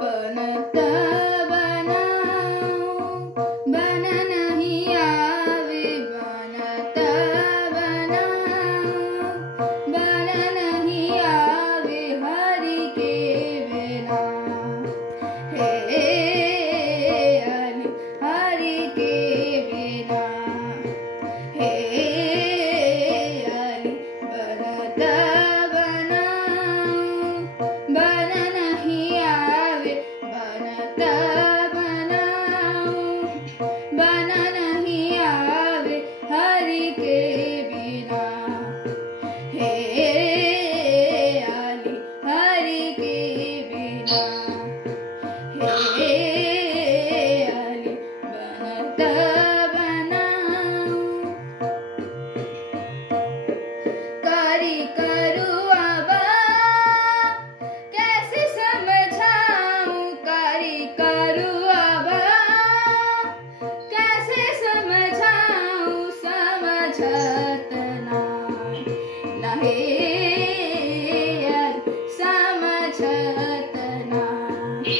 बनत बनाऊं बन नहीं आवे, बनत बनाऊं बन नहीं आवे हरि के बिना। हे अली हरि के बिना, हे अली बनत बनाऊं बन नहीं आवे, बनत बनाऊं बन नहीं आवे हरि के बिना। हे अली हरि के बिना, हे अली बनत बनाऊं कारी करूँ अबा कैसे समझाऊं, कारी करूँ अबा कैसे समझाऊं, समझत नाही समझत नाही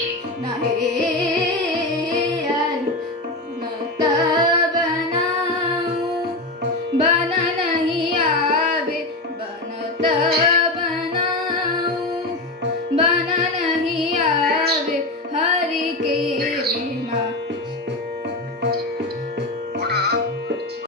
बनत बनाऊं बन नहीं आवे, बनत